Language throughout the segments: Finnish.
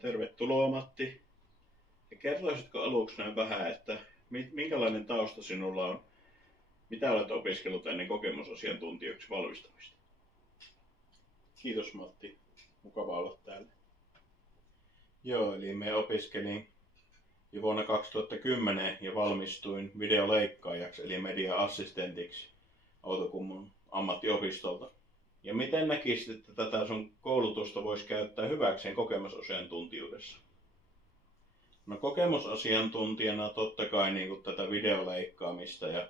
Tervetuloa Matti. Ja kertoisitko aluksi näin vähän, että minkälainen tausta sinulla on? Mitä olet opiskellut ennen kokemusasiantuntijaksi valmistamista? Kiitos Matti. Mukava olla täällä. Joo, eli me opiskelin jo vuonna 2010 ja valmistuin videoleikkaajaksi eli media-assistentiksi Outokummun ammattiopistolta. Ja miten näkisit, että tätä sun koulutusta voisi käyttää hyväkseen kokemusasiantuntijuudessa? No kokemusasiantuntijana totta kai niin tätä videoleikkaamista ja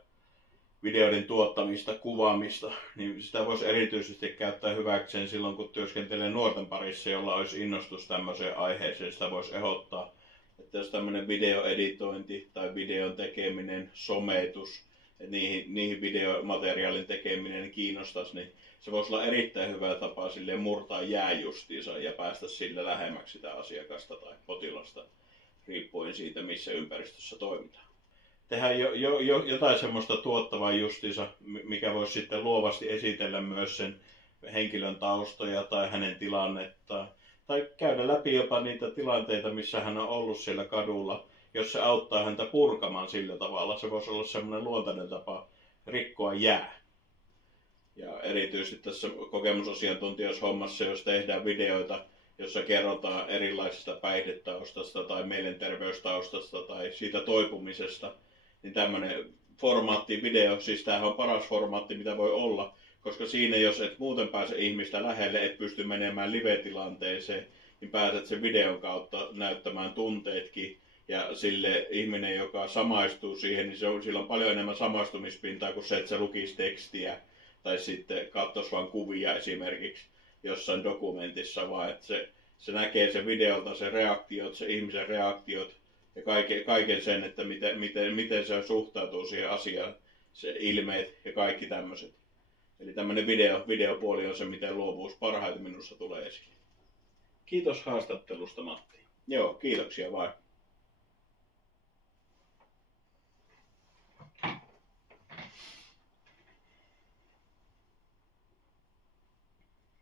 videoiden tuottamista, kuvaamista, niin sitä voisi erityisesti käyttää hyväkseen silloin, kun työskentelee nuorten parissa, jolla olisi innostus tämmöiseen aiheeseen. Sitä voisi ehdottaa, että jos tämmöinen videoeditointi tai videon tekeminen, sometus, että niihin videomateriaalin tekeminen kiinnostaisi, niin se voisi olla erittäin hyvä tapa silleen murtaa jää justiinsa ja päästä sillä lähemmäksi sitä asiakasta tai potilasta, riippuen siitä, missä ympäristössä toimitaan. Tehdään jotain semmoista tuottavaa justiinsa, mikä voisi sitten luovasti esitellä myös sen henkilön taustoja tai hänen tilannettaan. Tai käydä läpi jopa niitä tilanteita, missä hän on ollut siellä kadulla, jos se auttaa häntä purkamaan sillä tavalla. Se voisi olla semmoinen luontainen tapa rikkoa jää. Ja erityisesti tässä kokemusasiantuntijahommassa, jos tehdään videoita, jossa kerrotaan erilaisista päihdetaustasta tai mielenterveystaustasta tai siitä toipumisesta, niin tämmöinen formaatti video, siis tämähän on paras formaatti mitä voi olla, koska siinä jos et muuten pääse ihmistä lähelle, et pysty menemään live-tilanteeseen, niin pääset sen videon kautta näyttämään tunteetkin. Ja sille ihminen, joka samaistuu siihen, niin sillä on paljon enemmän samaistumispintaa kuin se, että se lukisi tekstiä tai sitten katsoisi vain kuvia esimerkiksi jossain dokumentissa, vaan että se näkee sen videolta, se reaktiot, se ihmisen reaktiot ja kaiken sen, että miten se suhtautuu siihen asiaan, se ilmeet ja kaikki tämmöiset. Eli tämmöinen videopuoli on se, miten luovuus parhaiten minussa tulee esille. Kiitos haastattelusta Matti. Joo, kiitoksia vain.